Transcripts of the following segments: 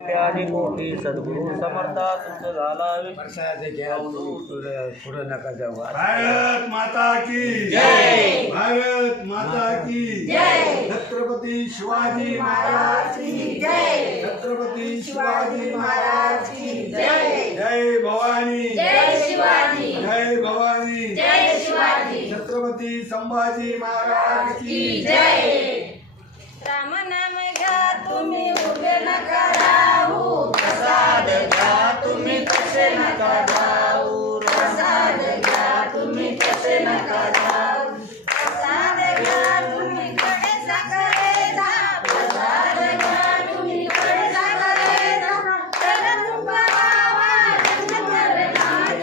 आणि मोठी सद्गुरू समर्था तुमचं झाला पुढे नका जाऊ. भारत माता की जय. भारत माता की जय. छत्रपती शिवाजी महाराज की जय. छत्रपती शिवाजी महाराज की जय. जय भवानी जय शिवाजी. जय भवानी जय शिवाजी. छत्रपती संभाजी महाराज की जय. राम नाम घ्या तुम्ही उभे नका राहू, प्रसाद घ्या तुम्ही कसे नका जाऊ, प्रसाद घ्या तुम्ही कसे नका जाऊ, प्रसाद घ्या तुम्ही कडे साखरे जा, प्रसाद घ्या तुम्ही कडे साखरे जा, तर तुकारावा जन्म मरणाचा,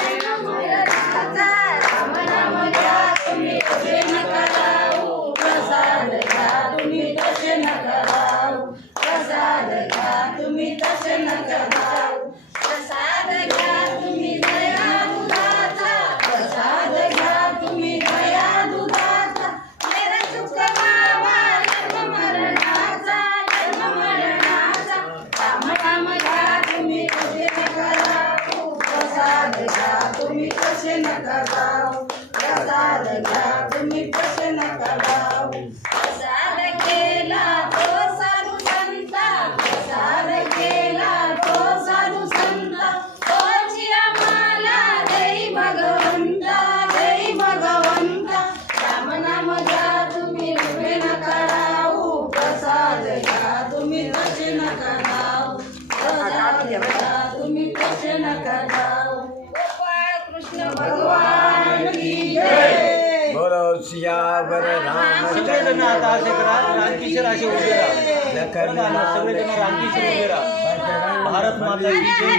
जन्म मरणाचा. राम नाम घ्या तुम्ही उभे नका राहू, प्रसाद घ्या तुम्ही तसे नका राहू, प्रसाद घ्या तुम्ही तसे नका राहू, प्रसाद घ्या तुम्ही दया दुधाचा, प्रसाद घ्या तुम्ही दया दुधाचा, मेरा चुकवावा जन्म मरणाचा, जन्म मरणाचा. राम नाम घ्या तुम्ही तसे नका राहू, प्रसाद घ्या तुम्ही तसे नका राहू, प्रसाद घ्या तुम्ही तसे नका राहू. प्रसाद केला तो साधू संता, प्रसाद केला तो साधू संता, तोची आम्हाला जय भगवंता, जय भगवंता. राम नाम घ्या तुम्ही उभे नका राहू, प्रसाद घ्या तुम्ही तसे नका राहू, प्रसाद घ्या तुम्ही तसे नका राहू. गोपाळ कृष्ण भगवान की जय. बोलो सियावर सगळेजण आता असे करा, रानकिशोर असे उभे राहा. सगळेजण रानकिशोर उभे राहा. भारत माता की जय.